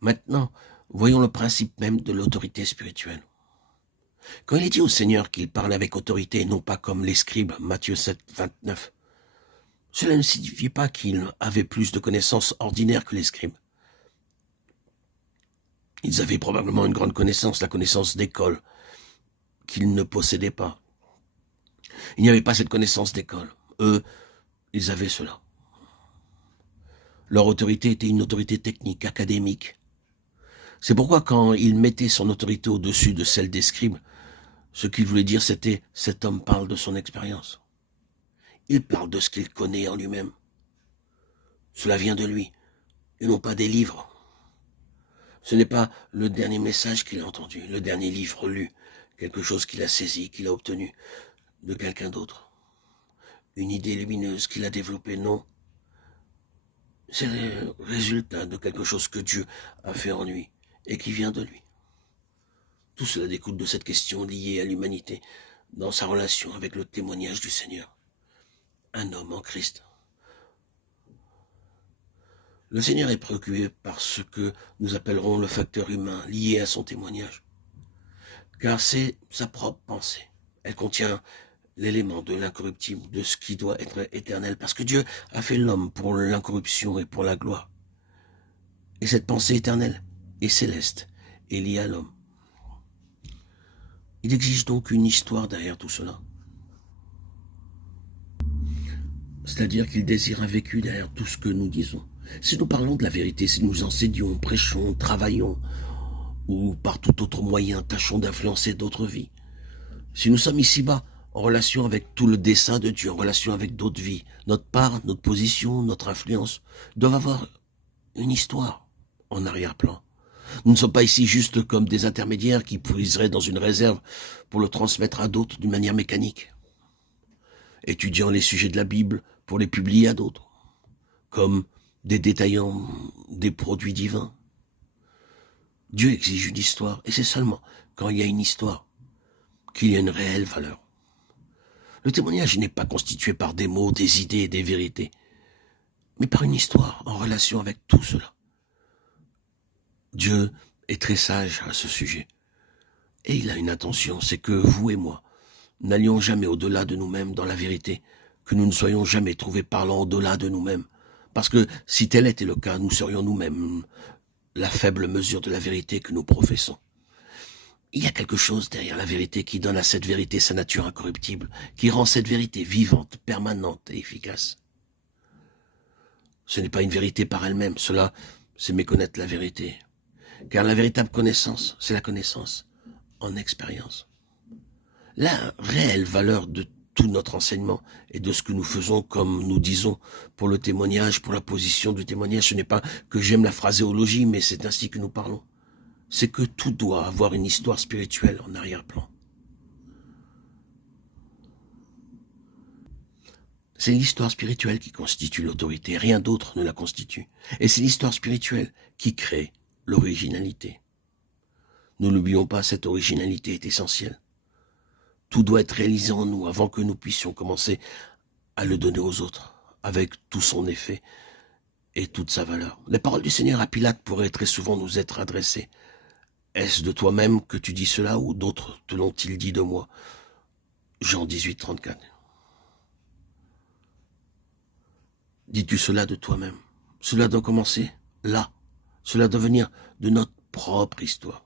Maintenant, voyons le principe même de l'autorité spirituelle. Quand il est dit au Seigneur qu'il parle avec autorité, non pas comme les scribes, Matthieu 7, 29, cela ne signifie pas qu'il avait plus de connaissances ordinaires que les scribes. Ils avaient probablement une grande connaissance, la connaissance d'école, qu'ils ne possédaient pas. Il n'y avait pas cette connaissance d'école. Eux, ils avaient cela. Leur autorité était une autorité technique, académique. C'est pourquoi quand il mettait son autorité au-dessus de celle des scribes, ce qu'il voulait dire c'était « cet homme parle de son expérience ». Il parle de ce qu'il connaît en lui-même. Cela vient de lui, et non pas des livres. Ce n'est pas le dernier message qu'il a entendu, le dernier livre lu, quelque chose qu'il a saisi, qu'il a obtenu de quelqu'un d'autre. Une idée lumineuse qu'il a développée, non. C'est le résultat de quelque chose que Dieu a fait en lui et qui vient de lui. Tout cela découle de cette question liée à l'humanité dans sa relation avec le témoignage du Seigneur. Un homme en Christ. Le Seigneur est préoccupé par ce que nous appellerons le facteur humain lié à son témoignage. Car c'est sa propre pensée. Elle contient l'élément de l'incorruptible, de ce qui doit être éternel, parce que Dieu a fait l'homme pour l'incorruption et pour la gloire. Et cette pensée éternelle et céleste est liée à l'homme. Il exige donc une histoire derrière tout cela. C'est-à-dire qu'il désire un vécu derrière tout ce que nous disons. Si nous parlons de la vérité, si nous enseignons, prêchons, travaillons, ou par tout autre moyen tâchons d'influencer d'autres vies, si nous sommes ici-bas en relation avec tout le dessein de Dieu, en relation avec d'autres vies, notre part, notre position, notre influence doivent avoir une histoire en arrière-plan. Nous ne sommes pas ici juste comme des intermédiaires qui puiseraient dans une réserve pour le transmettre à d'autres d'une manière mécanique, étudiant les sujets de la Bible pour les publier à d'autres, comme des détaillants des produits divins. Dieu exige une histoire, et c'est seulement quand il y a une histoire qu'il y a une réelle valeur. Le témoignage n'est pas constitué par des mots, des idées et des vérités, mais par une histoire en relation avec tout cela. Dieu est très sage à ce sujet. Et il a une intention, c'est que vous et moi n'allions jamais au-delà de nous-mêmes dans la vérité, que nous ne soyons jamais trouvés parlant au-delà de nous-mêmes. Parce que si tel était le cas, nous serions nous-mêmes la faible mesure de la vérité que nous professons. Il y a quelque chose derrière la vérité qui donne à cette vérité sa nature incorruptible, qui rend cette vérité vivante, permanente et efficace. Ce n'est pas une vérité par elle-même, cela, c'est méconnaître la vérité. Car la véritable connaissance, c'est la connaissance en expérience. La réelle valeur de tout notre enseignement et de ce que nous faisons, comme nous disons, pour le témoignage, pour la position du témoignage, ce n'est pas que j'aime la phraséologie, mais c'est ainsi que nous parlons. C'est que tout doit avoir une histoire spirituelle en arrière-plan. C'est l'histoire spirituelle qui constitue l'autorité, rien d'autre ne la constitue. Et c'est l'histoire spirituelle qui crée l'originalité. Ne l'oublions pas, cette originalité est essentielle. Tout doit être réalisé en nous avant que nous puissions commencer à le donner aux autres, avec tout son effet et toute sa valeur. Les paroles du Seigneur à Pilate pourraient très souvent nous être adressées. Est-ce de toi-même que tu dis cela ou d'autres te l'ont-ils dit de moi? Jean 18, 34. Dis-tu cela de toi-même? Cela doit commencer là. Cela doit venir de notre propre histoire.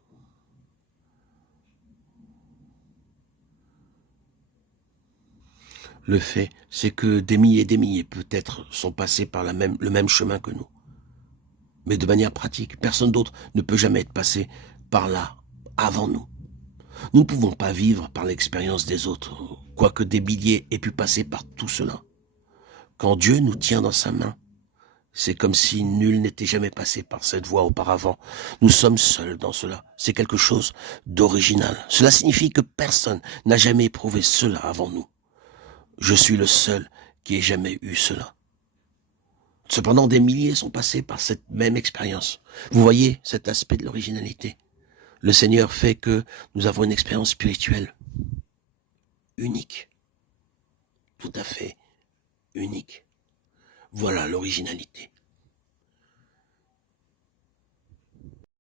Le fait, c'est que des milliers peut-être sont passés par le même chemin que nous. Mais de manière pratique, personne d'autre ne peut jamais être passé par là avant nous. Nous ne pouvons pas vivre par l'expérience des autres, quoique des milliers aient pu passer par tout cela. Quand Dieu nous tient dans sa main, c'est comme si nul n'était jamais passé par cette voie auparavant. Nous sommes seuls dans cela. C'est quelque chose d'original. Cela signifie que personne n'a jamais éprouvé cela avant nous. Je suis le seul qui ait jamais eu cela. Cependant, des milliers sont passés par cette même expérience. Vous voyez cet aspect de l'originalité. Le Seigneur fait que nous avons une expérience spirituelle unique. Tout à fait unique. Voilà l'originalité.